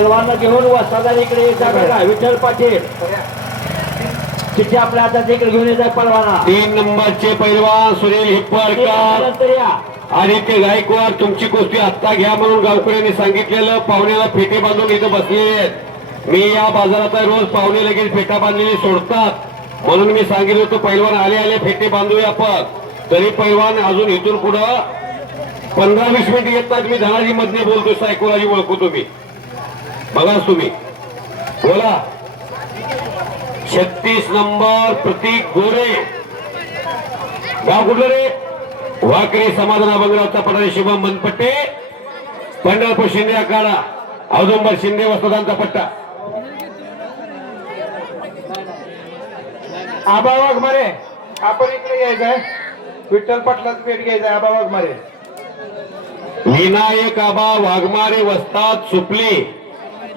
पैलवान घेऊन वस्तादारीकडे येतात बघा. विठ्ठल पाटील तिथे आपल्या हातात इकडे घेऊन येतात पैलवाना. 3 नंबरचे पैलवान सुनील हिप्परकर नंतर या आदित्य गायकवाड तुमची कुस्ती आत्ता घ्या म्हणून गावकऱ्यांनी सांगितलेलं. पाहुण्याला फेटे बांधून इथं बसलेले आहेत. मी या बाजारात रोज पाहुणे लगेच फेटा बांधलेली सोडतात म्हणून मी सांगितलं होतं पैलवान आले आले फेटे बांधूया आपण. तरी पैलवान अजून इथून पुढं 15-20 मिनिट येत नाहीत. मी धनाजी मधने बोलतोय. सायकोलॉजी ओळखू तुम्ही बघाच तुम्ही बोला. 36 नंबर प्रतीक गोरे गाव कुठलं रे? वाकरी समाधान अभंगरावचा पठारे शुभम मनपट्टे पंढरपूर शिंदे आखाडा औदुंबर शिंदे वस्तादांचा पट्टा. आबा वाघमारे आपण इकडे यायचंय. विठ्ठल पाटलाच भेट घ्यायचंय. आबा वाघमारे विनायक आबा वाघमारे वस्ताद सुपली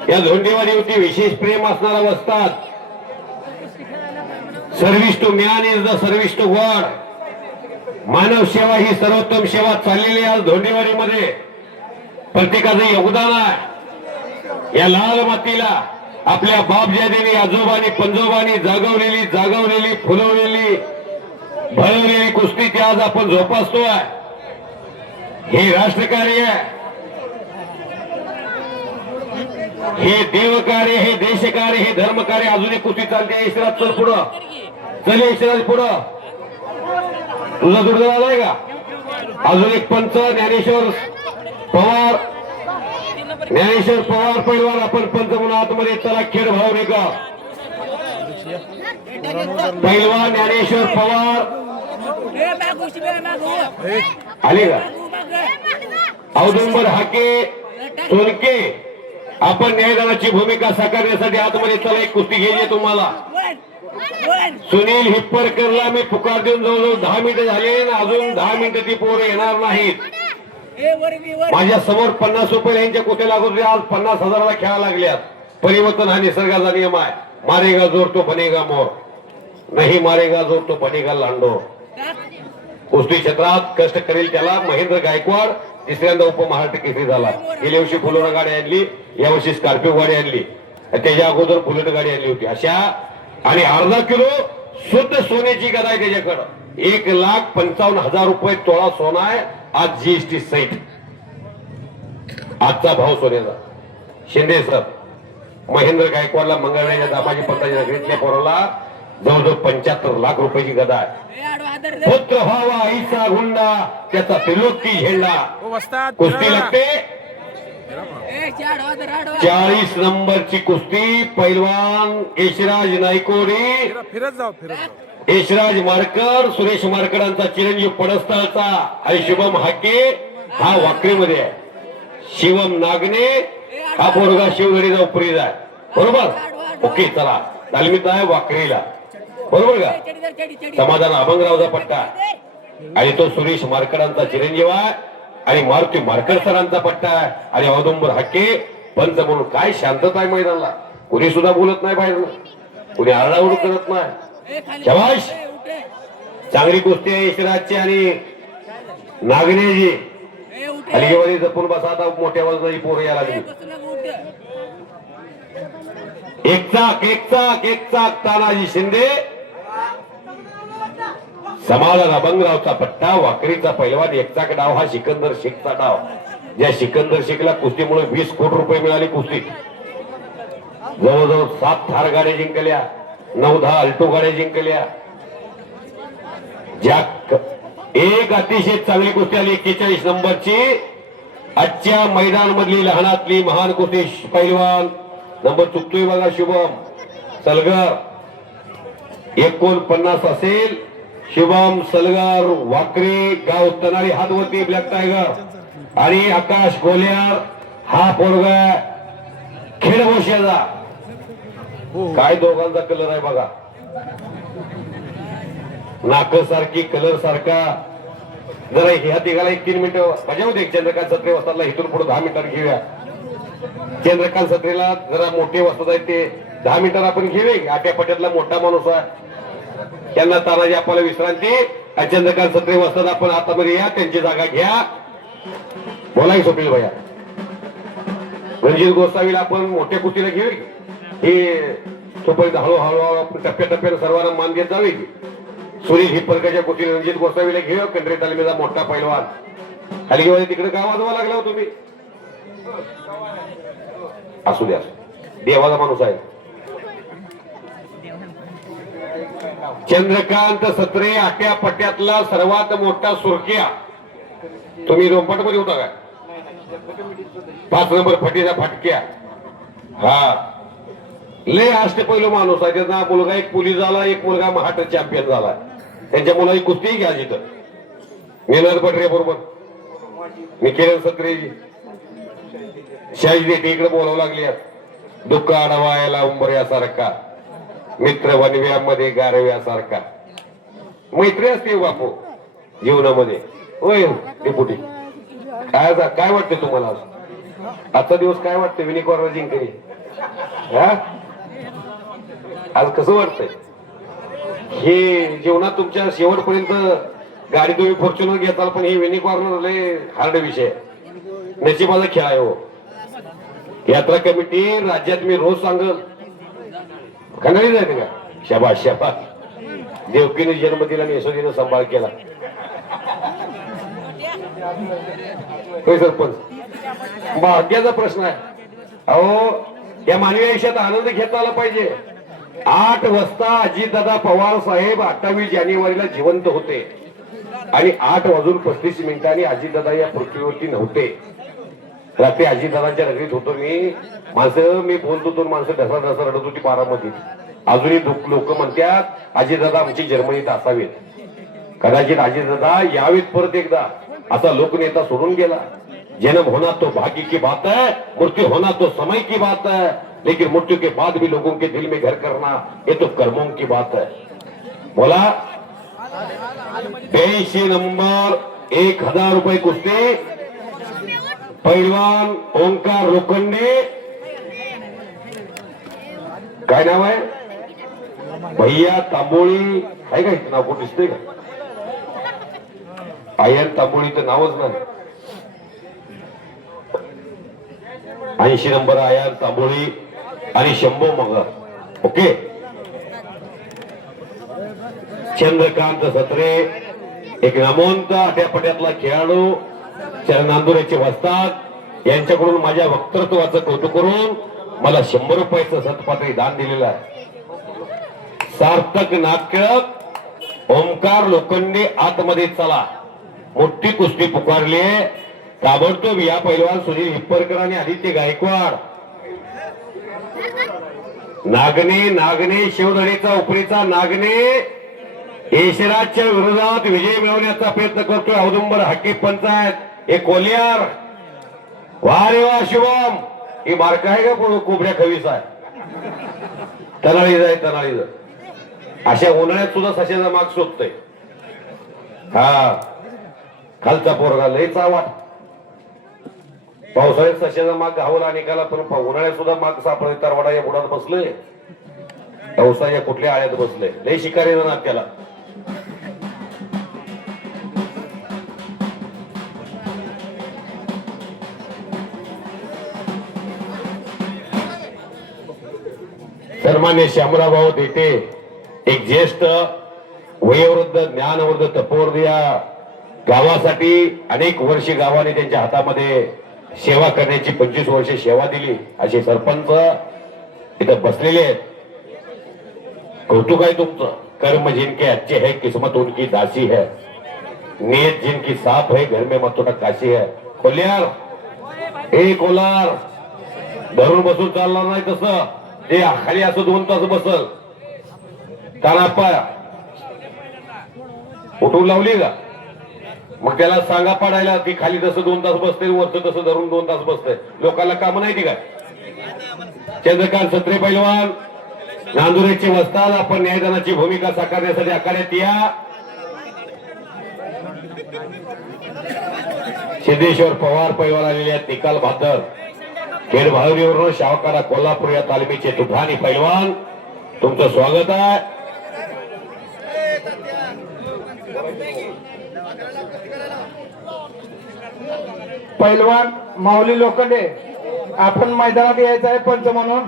या धोंडेवाडी होती. विशेष प्रेम असणारा वस्ताद. Service to man is the service to God. मानव सेवा ही सर्वोत्तम सेवा चाललेली आज धोंडेवाडीमध्ये. प्रत्येकाचं योगदान आहे. या लाल मातीला आपल्या बापजादेनी आजोबांनी पंजोबांनी जागवलेली फुलवलेली भरवलेली कुस्ती ती आज आपण जोपासतोय. हे राष्ट्रकार्य, हे देवकार्य, हे देशकार्य, हे धर्मकार्य. अजून एक कुस्ती चालते. यशराज चल पुढं. चल यशराज पुढं. तुझा दुर्ग आलाय का? अजून एक पंच ज्ञानेश्वर पवार पैलवान आपण पंच म्हणून आतमध्ये. चला खेळ भाव रे का पैलवान ज्ञानेश्वर पवार आले का? औदुंबर हाके सोनके आपण न्यायदानाची भूमिका साकारण्यासाठी आतमध्ये. चला एक कुस्ती घ्यायची तुम्हाला. सुनील हिप्परकरला मी पुकार देऊन जवळजवळ 10 मिनिटं झाले. अजून 10 मिनिटं ती पोरं येणार नाहीत. माझ्या समोर 50 रुपये यांच्या कुठे लागत. आज 50,000ला खेळायला लागल्यात. परिवर्तन हा निसर्गाचा नियम आहे. मारेगा जोर तो बनेगा मोर, नाही मारेगा जोर तो बनेगा लांडोर. कुस्ती क्षेत्रात कष्ट करेल त्याला. महेंद्र गायकवाड तिसऱ्यांदा उपमहाराष्ट्र केसरी झाला. गेल्या वर्षी बुलेरो गाडी आणली, यावर्षी स्कॉर्पिओ गाडी आणली, त्याच्या अगोदर बुलेट गाडी आणली होती. अशा आणि अर्धा किलो शुद्ध सोन्याची गदा आहे त्याच्याकडं. 1,55,000 रुपये तोळा सोना आहे. आज जीएसटी सहित आजचा भाव सोन्याचा. शिंदे सर महेंद्र गायकवाडला मंगळवेढ्याच्या दामाजी पंताजी नगरीतल्या पोराला जवळजवळ 75 लाख रुपयाची गदा आहे. पुत्र व्हावा आईचा गुंडा त्याचा त्रिलोकी झेंडा. कुस्ती लागते. 40 नंबरची कुस्ती. पैलवान यशराज नायकोरी, यशराज मारकर, सुरेश मारकरांचा चिरंजीव पडस्थळचा आणि शुभम हाके हा वाकरीमध्ये आहे. शिवम नागणे हा पोरगा शिवगडीचा उपरीज आहे. बरोबर ओके. चला तालमीत आहे वाकरीला. बरोबर का? समाधान अभंगरावचा पट्टा आणि तो सुरेश मारकरांचा चिरंजीव आहे आणि मारुती मारकर सरांचा पट्टा आहे आणि औदुंबर हाके पंच म्हणून. काय शांतता आहे मैदानाला. कुणी सुद्धा बोलत नाही बाहेर, कुणी आरडाओरड करत नाही. शबाश. चांगली कुस्ती आहे यशराजची आणि नागणेजी. हलगेवाडी जपून बसा. आता मोठ्या वजनाची पोरं यायला लागली. एक चाक तानाजी शिंदे. समाधान अभंगरावचा पट्टा. वाकरीचा पैलवान. एक चाक डाव हा सिकंदर शेखचा डाव. ज्या सिकंदर शेखला कुस्तीमुळे 20 कोटी रुपये मिळाले कुस्तीत. जवळजवळ 7 थार गाड्या जिंकल्या, 9-10 अल्टो गाड्या जिंकल्या. ज्या एक अतिशय चांगली कुस्ती आली 41 नंबरची. आजच्या मैदान मधली लहानातली महान कुस्ती. पैलवान नंबर चुकतोय बघा शुभम सलगर. 49 असेल. शुभम सलगर वाकरी गाव तनारी हातवरती ब्लॅक टायगर आणि आकाश गोल्यार हा पोरगा खेळभोश्याचा. काय दोघांचा कलर आहे बघा. नाक सारखी कलर सारखा. जरा ह्या तिघाला 1-3 मिनिटं मजा होते. चंद्रकांत सत्रे वस्तादला इथून पुढे 10 मिनिटांनी घेऊया. चंद्रकांत सत्रेला जरा मोठे वस्ताद आहेत ते 10 मिनिटांना आपण घेऊया. आट्या पट्यातला मोठा माणूस आहे. त्यांना तानाजी आपल्याला विश्रांती. चंद्रकांत सत्रे वस्ताद आपण आतामध्ये या, त्यांची जागा घ्या. बोला की स्वप्नील भैया. रणजित गोसावीला आपण मोठ्या कुस्तीला घेऊ हे तोपर्यंत हळूहळू आपण टप्प्याटप्प्याने सर्वांना मान देत जावे. सुनील हिप्परकरच्या कुस्तीने रणजित गोसावीला घेऊ. कंड्रे तालमीचा मोठा पैलवान खाली घेऊन तिकडे का वाजवा लागला हो तुम्ही? असू द्या, देवाचा माणूस आहे. चंद्रकांत सत्रे आट्या पट्ट्यातला सर्वात मोठा सुरकिया. तुम्ही रोपट मध्ये होता काय? 5 नंबर फटीचा फटक्या. हा लय अष्टपैलू माणूस आहे. त्याचा मुलगा एक पोलीस झाला, एक मुलगा महाराष्ट्र चॅम्पियन झाला. त्यांच्या मुलाची कुस्ती घ्या जिथं मेनर पटरे बरोबर. मी किरण सत्रेजी शाही देते इकडे बोलावं लागली. दुःख अडवायला उंबऱ्यासारखा, मित्र वनव्यामध्ये गारव्यासारखा. मैत्री असते बापू जीवनामध्ये. होय डेपुटी काय वाटते तुम्हाला? आजचा दिवस काय वाटतं? विनिकॉर्नर जिंकली. आज कसं वाटतंय? हे जीवनात तुमच्या शेवटपर्यंत गाडी तुम्ही फॉर्च्युनर घेताल, पण हे विनिकॉर्नर लय हार्ड विषय. नशिबाचा खेळ आहे हो. यात्रा कमिटी राज्यात मी रोज सांगल खंडाळी जायचं का? शाबास शाबास. देवकीने जन्म दिला आणि यशोदीने सांभाळ केला. होय सरपंच, भाग्याचा प्रश्न आहे अहो. या मानवी आयुष्यात आनंद घेता आला पाहिजे. 8 वाजता अजितदादा पवार साहेब 28 जानेवारीला जिवंत होते आणि 8:35 अजितदादा या पृथ्वीवरती नव्हते. रात्री अजितदादांच्या नगरीत होतो मी बोलत होतो. माणसं ढसा ढसा रडत होती बारामतीत. अजूनही लोक म्हणतात अजितदादा आमची जर्मनीत असावेत. कदाचित अजितदादा यावेत परत एकदा. असा लोकनेता सोडून गेला. जन्म होना तो भाग्य की बात है, मृत्यू होना तो समय की बात है, लेकिन मृत्यू के बाद भी लोगों के दिल में घर करना ये तो कर्मों की बात है. बोला 82 नंबर 1000 रुपये कुस्ती. पैलवान ओंकार लोखंडे. काय नाव आहे? भैया तांबोळी आहे का? नाव कोण दिसतंय का? आयन तांबोळीचं नावच नाही. 80 नंबर आयन तांबोळी आणि शंभू मगर. ओके. चंद्रकांत सत्रे एक नामवंत आट्यापट्यातला खेळाडू नांदुरेचे वस्ताद यांच्याकडून माझ्या वक्तृत्वाचं कौतुक करून मला 100 रुपयाचं सत्पात्री दान दिलेलं आहे. सार्थक नाटक ओंकार लोखंडे आतमध्ये चला. मोठी कुस्ती पुकारली. ताबडतोब या पैलवान सुनील हिप्परकर आणि आदित्य गायकवाड. नागणे शिवधडीचा उपरीचा नागणे यशराजच्या विरोधात विजय मिळवण्याचा प्रयत्न करतोय. औदुंबर हाके पंचायत एक कोल्यार. वा रे वा शुभम. ही मार्क आहे का? कोबड्या खवीस आहे. तनाळी अशा उन्हाळ्यात सुद्धा सशाचा माग शोधतोय. हा खालचा पोरगा लय चावाट. पावसाळ्यात सशाचा माग घावला निघाला, पण उन्हाळ्यात सुद्धा माग सापडले. तरवाडा या बुडात बसले. पावसा या कुठल्या आळ्यात बसले. लय शिकारी जाणार त्याला. सन्मान्य श्यामराव देते एक ज्येष्ठ वयोवृद्ध ज्ञानवृद्ध तपोवृद्ध या गावासाठी अनेक वर्षे गावाने त्यांच्या हातामध्ये सेवा करण्याची 25 वर्षे सेवा दिली असे सरपंच इथं बसलेले आहेत. कौतुक आहे तुमचं. कर्म जिनके अच्छे है किस्मत उनकी दासी है, नीयत जिनकी साफ है घर में मतोटा काशी है. कोल्यार ए कोलार धरून बसून चालणार नाही. तसं ते खाली असं 2 तास बसल. कानाप्पा उठून लावली का? मग त्याला सांगा पडायला. ती खाली तसं 2 तास बसते, वरचं तसं धरून 2 तास बसते. लोकांना काम नाही ती काय? चंद्रकांत सत्रे पैलवान नांदुरेचे वस्ताद. आपण न्यायदानाची भूमिका साकारण्यासाठी आखाड्यात या. सिद्धेश्वर पवार पैलवान आलेले आहेत. निकाल भातर खेड भावरीवरून शावकारा कोल्हापूर या तालमीचे तुफानी पैलवान तुमचं स्वागत आहे. पैलवान माऊली लोखंडे आपण मैदानात यायचं आहे पंच म्हणून.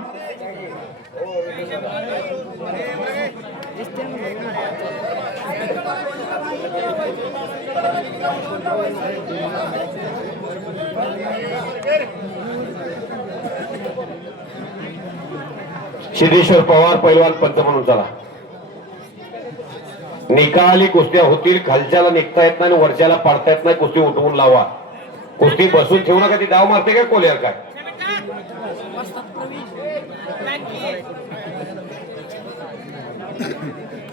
सिद्धेश्वर पवार पैलवान पंच म्हणून चला. निकाली कुस्त्या होतील. खालच्याला निघता येत नाही आणि वरच्याला पाडता येत नाही. कुस्ती उठवून लावा. कुस्ती बसून ठेवू नका. ती डाव मारते काय कोल्यार काय.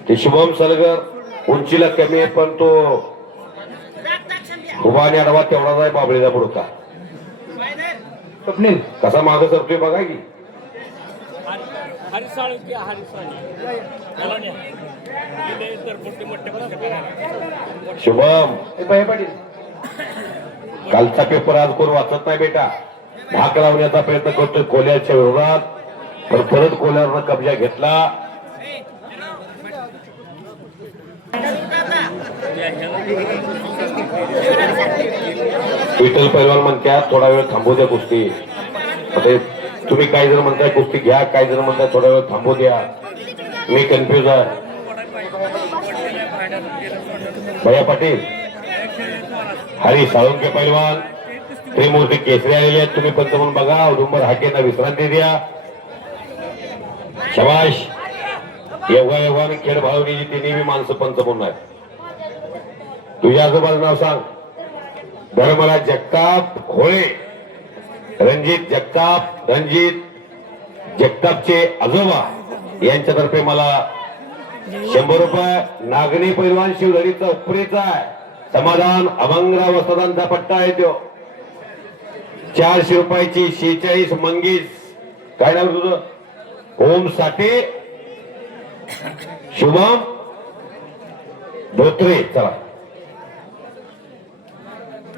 ते शुभम सलगर उंचीला कमी आहे पण तो उभा आणि आडवा तेवढाच आहे बाबळीचा बुडका. स्वप्नील कसा मागं सरतोय बघा की. शुभम भैया पाटील कालचा पेपर आज कोण वाचत नाही बेटा. धाक लावण्याचा प्रयत्न करतोय कोल्याच्या विरोधात. पण परत कोल्यावरनं कब्जा घेतला. विठ्ठल पैलवान म्हणतात थोडा वेळ थांबू द्या कुस्ती. तुम्ही काही जण म्हणताय कुस्ती घ्या, काही जण म्हणताय थोडा वेळ थांबू द्या. मी कन्फ्युज आहे. भैया पाटील हरी साळुंके पैलवान त्रिमूर्ती केसरी आलेले आहेत. तुम्ही पंच म्हणून बघा. औदुंबर हाकेंना विश्रांती द्या. शबाश. योगायोगाने खेळ भावनेची तिन्ही बी माणसं पंच म्हणून आहेत. तुझ्या आजोबाचं नाव सांग. धर्मराज जगताप होळे. रणजित जगताप. रणजित जगतापचे आजोबा यांच्यातर्फे मला 100 रुपये. नागणी पैलवान शिवधरीचा उपरीचा आहे. समाधान अभंगराव वस्तादांचा पट्टा आहे तो. 400 रुपयाची 46 मंगीस. काय नाव तुझं. ओम साठे शुभम धोत्रे. चला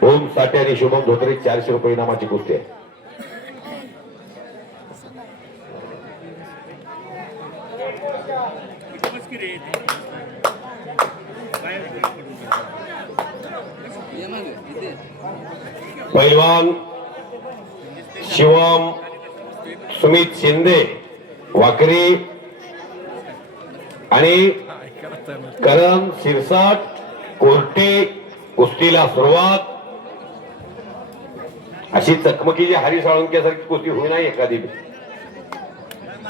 ओम साठे आणि शुभम धोत्रे 400 रुपये इनामाची कुस्ती आहे. पैलवान शिवम सुमित शिंदे वाकरी आणि करण शिरसाट कोर्टे. कुस्तीला सुरुवात. अशी चकमकीची हरी साळुंक्यासारखी कुस्ती होई नाही एखादी.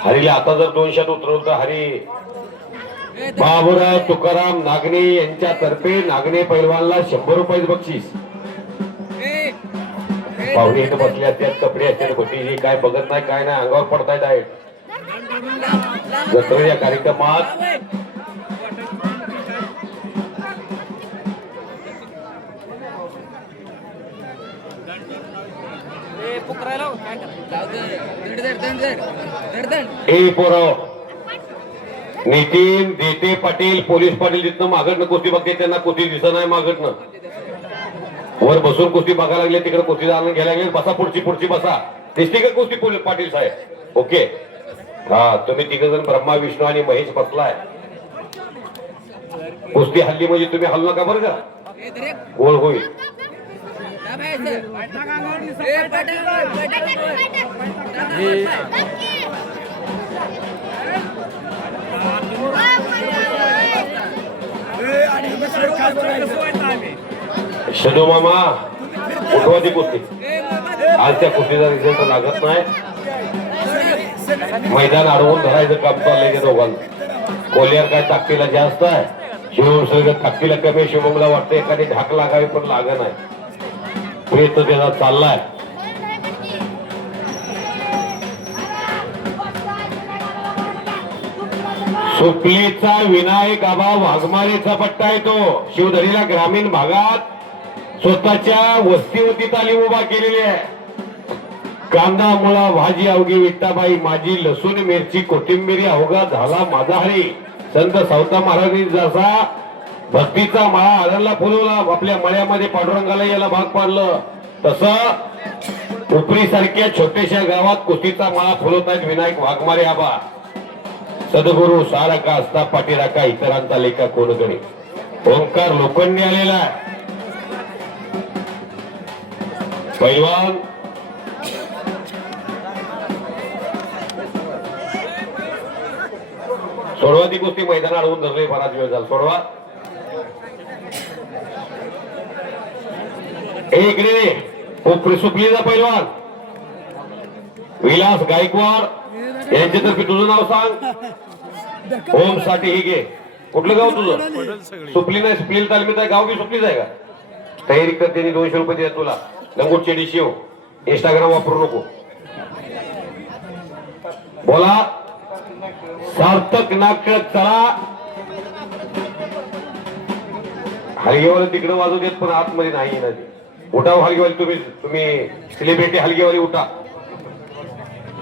हरीला आता जर 200 उतरवलं तर हरी बाबुराव तुकाराम नागणे यांच्यातर्फे नागणे पैलवानला 100 रुपये बक्षीस. पाहुणे इथं बसले असतात. कपडे असतात गोटीची. काय बघत नाही काय नाही. अंगावर पडतायत आहेत. जत्रेच्या कार्यक्रमात नितीन देते पाटील पोलीस पाटील तिथनं मागडनं कुस्ती बघते. त्यांना कुस्ती दिसत नाही मागडनं. वर बसून कुस्ती बघायला लागले. तिकडे कुस्ती जाणून घ्यायला लागले. बसा पुढची पुढची बसा. दिसते का कुस्ती पोलीस पाटील साहेब. ओके हा तुम्ही तिघ जण ब्रह्मा विष्णू आणि महेश बसलाय. कुस्ती हल्ली म्हणजे तुम्ही हल्लो नका बरं का. गोळ होईल. शदू मामा उठवा ती कुस्ती. आज त्या कुस्तीचा रिझल्ट लागत नाही. मैदान अडवून धरायचं काम चाललंय त्या दोघांना. कोलियर काय ताकदीला जास्त आहे. शिवम सगळं ताकदीला कमी. शिवमला वाटतं एखादी ढाक लागावी पण लाग नाही. प्रयत्न त्याचा चाललाय. सुपलीचा विनायक आबा वाघमारेचा पट्टा आहे तो. शिवधरीला ग्रामीण भागात स्वतःच्या वस्तीवतीत आली उभा केलेली आहे. कांदा मुळा भाजी अवघी विठ्ठाबाई माझी. लसूण मिरची कोथिंबिरी अवघा झाला माझा हरी. संत सावता महाराजांनी जसा भक्तीचा माळा आदरला फुलवला. आपल्या मळ्यामध्ये पांडुरंगाला याला भाग पाडलं. तसं उपरी सारख्या छोट्याशा गावात कुस्तीचा माळा फुलवत आहेत विनायक वाघमारे आबा. सद्गुरु सारका असता पाठीराखा इतरांचा लेखा कोण गणी. ओंकार लोखंडी आलेला आहे. पैलवान सोडवा ती कुस्ती मैदानात अडवून धरले बराच वेळ झाला सोडवा इकडे सुपलीचा पैलवान विलास गायकवाड यांच्यातर्फे तुझं नाव सांग ओम साठी ही घे कुठलं गाव तुझं सुपली नाही सुपली तालमीत आहे गाव की सुपलीच आहे का तयारी कर त्यांनी 200 रुपये द्या तुला लंगोट चेडी शिव इंस्टाग्राम वापरू नको बोला सार्थक नाट्य चला हलगेवाले तिकडे वाजू देत पण आतमध्ये नाही ना उठा हलगेवाली तुम्ही सेलिब्रिटी हलगेवाली उठा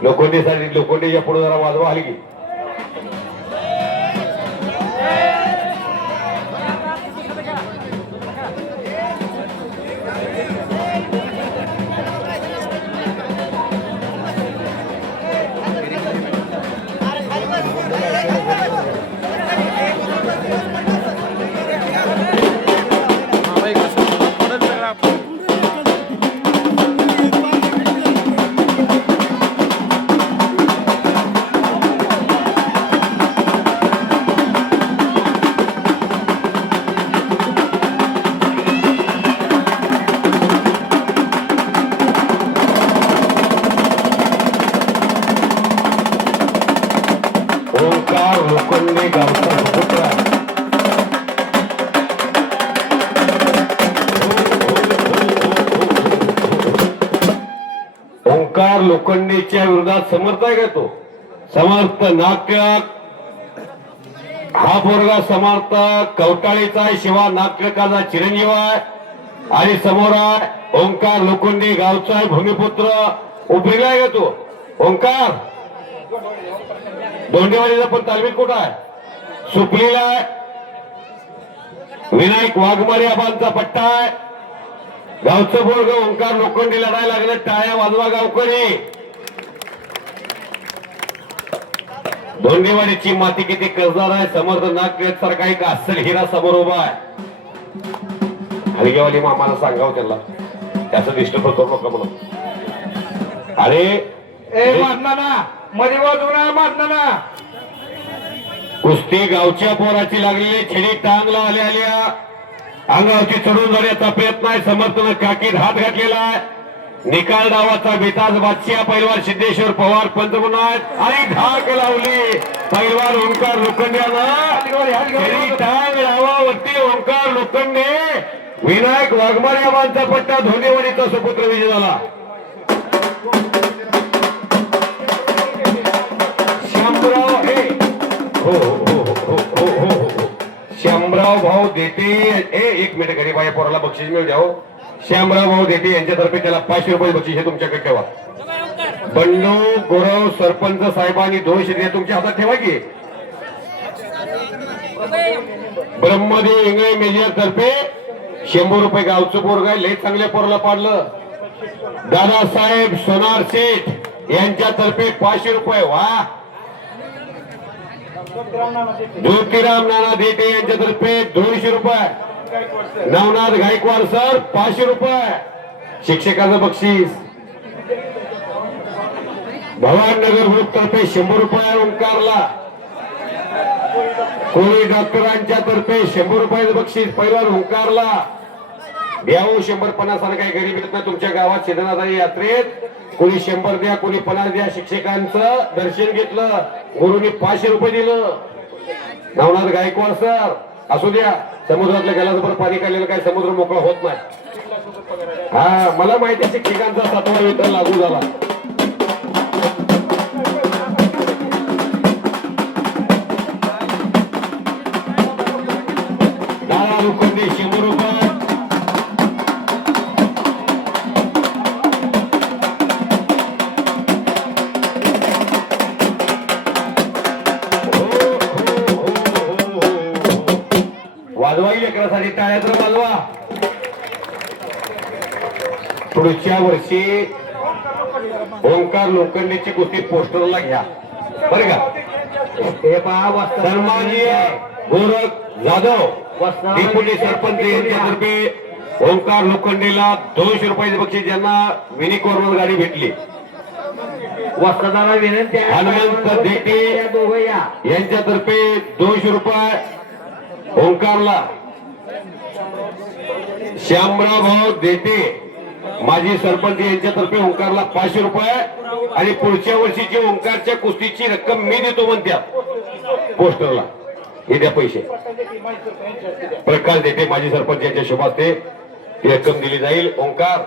लोखंडीसाठी लोखंडीच्या पुढे जरा वाजवा हलगी ओंकार लोखंडे गावचा पुत्र ओंकार लोखंडेच्या विरोधात समर्थ आहे का तो समर्थ नाट्य हा पोरगा समर्थ कवटाळीचा आहे शिवा नाट्यकाचा चिरंजीव आहे आणि समोर आहे ओंकार लोखंडे गावचा आहे भूमिपुत्र उभेला आहे का तो ओंकार दोंडेवाडीचा पण तालमीत कुठं आहे सुपलीला आहे विनायक वाघमारे आबांचा पट्टा आहे गावचं बोर्ग ओंकार लोखंडी लढायला लागले टाळ्या वाजवा गावकरी दोंडेवाडीची माती किती कर्जदार आहे समर्थ नागरिक सारखा एक अस्सल हिरा समोर उभा आहे हलगेवाली मामाला सांगावं त्याला त्याचं डिस्टर्ब करू नका म्हणून अरे ए मारणारा मध्ये बाजूला मारणारा कुस्ती गावच्या पोराची लागलेली छेडी टांगला आल्या आल्या अंगावरची चढून जाण्याचा प्रयत्न आहे समर्थन काकीत हात घातलेला आहे निकाल डावाचा बेताज बादशाह पैलवान सिद्धेश्वर पवार पंच म्हणून आहेत आणि धाक लावली पैलवान ओंकार लोखंडेनं टांग डावावरती ओंकार लोखंडे विनायक वाघमारे आबांचा पट्टा धोंडेवाडीचा सुपुत्र विजय झाला श्यामराव हे हो श्यामराव भाऊ देते एक मिनिट गरीब आहे पोराला बक्षीस मिळू द्या श्यामराव भाऊ देते यांच्यातर्फे त्याला 500 रुपये बक्षीस हे तुमच्याकडे ठेवा बंडू गोरव सरपंच साहेबांनी 200 तुमच्या हातात ठेवा की ब्रह्मदेव इंगळे मेजर तर्फे 100 रुपये गावचं पोरगा लय चांगल्या पोराला पाडलं दादासाहेब सोनार शेठ यांच्यातर्फे 500 रुपये वा ज्योतिराम नाना देते यांच्यातर्फे 200 रुपये नवनाथ गायकवाड सर 500 रुपये शिक्षकाचं बक्षीस भवाननगर ग्रुप तर्फे 100 रुपये ओंकारला कोळी डॉक्टरांच्या तर्फे 100 रुपयाचं बक्षीस पैलवान ओंकारला द्यावं 150 काही गरीब येत नाही तुमच्या गावात सिद्धनाथाच्या यात्रेत कोणी 100 द्या कोणी 50 द्या शिक्षकांचं दर्शन घेतलं गुरुनी 500 रुपये दिलं नवनाथ गायकवाड सर असू द्या समुद्रातल्या गलासभर पाणी काढलेलं काय समुद्र मोकळा होत नाही हा मला माहिती आहे शिक्षकांचा 7वा वेतन लागू झाला दादा लोखंडे 100 रुपये वाजवाई लेकरासाठी टाळ्या तर वाजवा पुढच्या वर्षी ओंकार लोखंडेची कुस्ती पोस्टरला घ्या बरं का हे पहा सन्माननीय गोरख जाधव डेप्युटी सरपंच यांच्यातर्फे ओंकार लोखंडेला 200 रुपयाचे बक्षीस ज्यांना मिनी कॉर्नर गाडी भेटली वस्तादाला विनंती आहे हनुमंत देटे या दोघं या यांच्यातर्फे 200 रुपये ओंकारला. श्यामराव भाऊ देटे माजी सरपंच यांच्यातर्फे ओंकारला 500 रुपये. आणि पुढच्या वर्षीची ओंकारच्या कुस्तीची रक्कम मी देतो म्हणत्यात पोस्टरला. हे द्या पैसे. प्रकाश देटे माजी सरपंच यांच्या शुभास्ते ती रक्कम दिली जाईल. ओंकार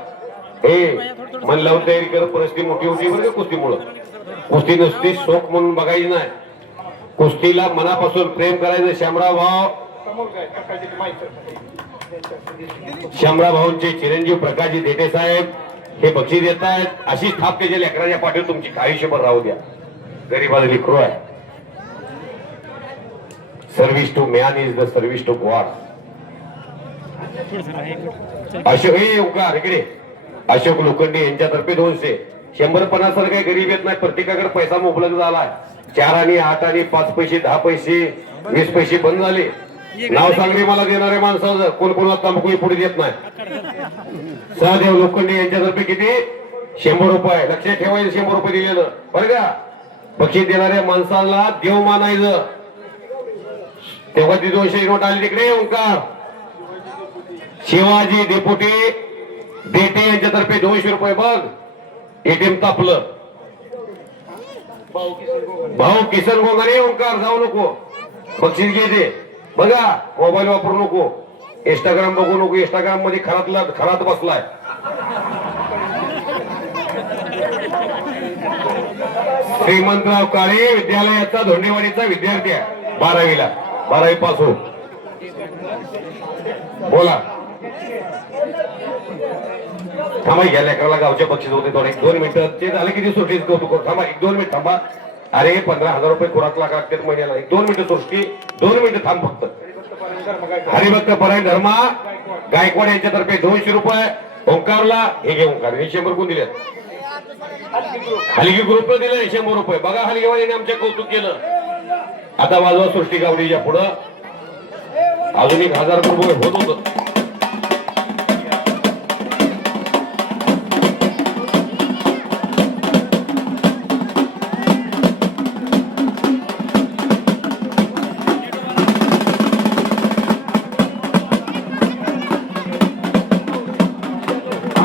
हे मन लावून तयारी करत परिस्थिती मोठी होती बरं का कुस्तीमुळं. कुस्ती नुसती शोक म्हणून बघायची नाही, कुस्तीला मनापासून प्रेम करायचं. श्यामराव भाऊंचे चिरंजीव प्रकाशजी देटे साहेब हे बक्षीस देत आहेत. अशी थाप त्याच्या लेकराच्या पाठीवर तुमची आयुष्यभर राहू द्या. गरीबाला लेकरू आहे. Service to man is the service to God. Ashok हे ओंकार इकडे अशोक लोखंडे यांच्यातर्फे 200. 150 काही गरीब येत नाही. प्रत्येकाकडे पैसा मुबलक झालाय. 4 आणि 8 आणि 5 पैसे 10 पैसे 20 पैसे बंद झाले. नाव सांगणे मला देणाऱ्या माणसाचं कोण कोणाला तंबाखू पुढे देत नाही. सहदेव लोखंडे यांच्यातर्फे किती 100 रुपये. लक्षात ठेवायचं 100 रुपये दिलेलं बरं का. बक्षीस देणाऱ्या माणसाला देव मानायचं. तेव्हा ती 200 नोट आली तिकडे. ओंकार शिवाजी डेपुटी देटे यांच्यातर्फे 200 रुपये. बघ एटीएम तापलं. भाऊ किसन गोगारे. ओंकार जाऊ नको, बक्षीस घे दे. बघा मोबाईल वापरू नको, इंस्टाग्राम बघू नको. इंस्टाग्राम मध्ये खरात बसलाय. श्रीमंतराव काळे विद्यालयाचा धोंडेवाडीचा विद्यार्थी आहे. 12वीला 12वी पास हो. बोला थांबा. घ्या लेकराला गावचे बक्षीस होते थोडे 2 मिनिटं. ते झाले किती सुट्टी कौतुक. थांबा 1-2 मिनिट थांबा. अरे 15,000 रुपये खुराक लागतात महिन्याला. 1-2 मिनिटं सृष्टी 2 मिनिटं थांब फक्त. हरिभक्त परायण धर्मा गायकवाड यांच्यातर्फे 200 रुपये. ओंकारला हे घे. ओंकार हे 100 कोण दिले. हलगी ग्रुप दिले 100 रुपये. बघा हलगेवाडीने आमच्या कौतुक केलं. आता वाजवा सृष्टी गावडीच्या पुढं अजून 1000 रुपये होत होत.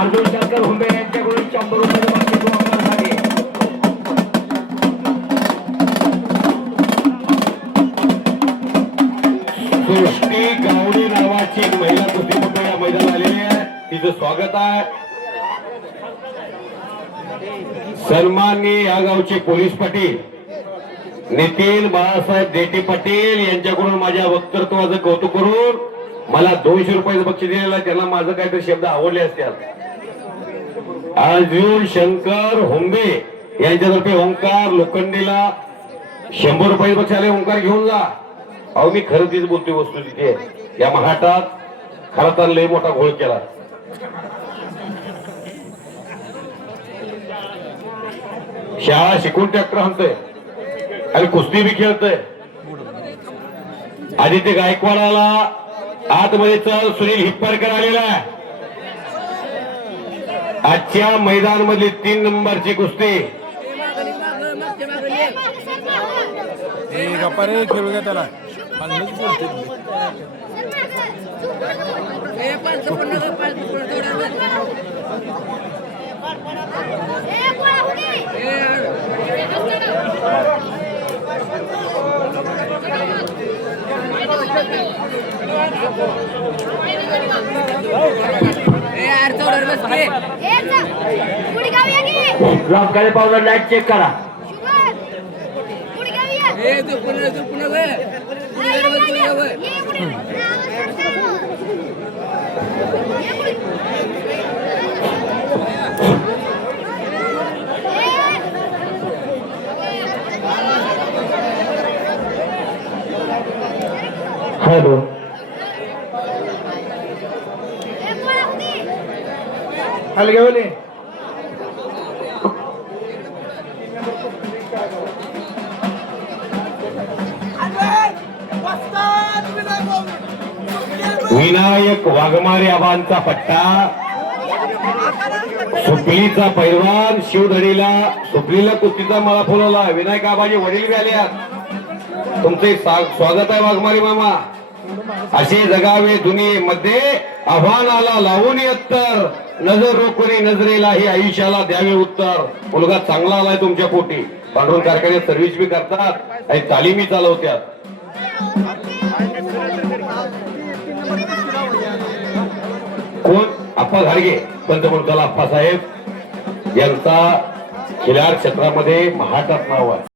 अर्जुन शंकर हुंबे यांच्याकडून 100 रुपये बक्षीस ओंकारसाठी. सृष्टी गावडे नावाची एक महिला कुस्तीपटू या मैदानात आलेली आहे. तिचं स्वागत आहे. सन्माननीय या गावचे पोलीस पाटील नितीन बाळासाहेब देटे पाटील यांच्याकडून माझ्या वक्तृत्वाचं कौतुक करून मला 200 रुपयाचं बक्षीस दिलेलं आहे. त्यांना माझं काहीतरी शब्द आवडले असतील. अर्जुन शंकर हुंबे यांच्यातर्फे ओंकार लोखंडेला 100 रुपये बक्षीस आले. ओंकार घेऊन जा. अहो मी खरं तीच बोलतोय. वस्तू तिथे या महाटात खरं तर लय मोठा घोळ केला. शाळा शिकून ट्रॅक्टर आणतोय आणि कुस्ती बी खेळतोय. आदित्य गायकवाडाला आतमध्ये चल. सुनील हिप्परकर आलेला आहे. आजच्या मैदान मधली 3 नंबरची कुस्ती. खेळू घ्या त्याला. लॉककडे पावलं लाईट चेक करा. हॅलो हलगेवाली विनायक वाघमारे आबांचा पट्टा. सुपलीचा पैलवान शिवधडीला सुपलेल्या कुस्तीचा मला फुलवला विनायक आबाजी वडील बी आल्यात तुमचे स्वागत आहे वाघमारी मामा असे जगावे दुनियेमध्ये आव्हान आला लावून उत्तर नजर रोखुनी नजरेलाही आयुष्याला द्यावे उत्तर मुलगा चांगला आलाय तुमच्या पोटी पांडुरंग कारखान्यात सर्व्हिस बी करतात आणि तालीमी चालवतात कोण आप्पा घाडगे पंतप्रधान आप्पा साहेब यांचा खिलार क्षेत्रामध्ये महाटात नाव आहे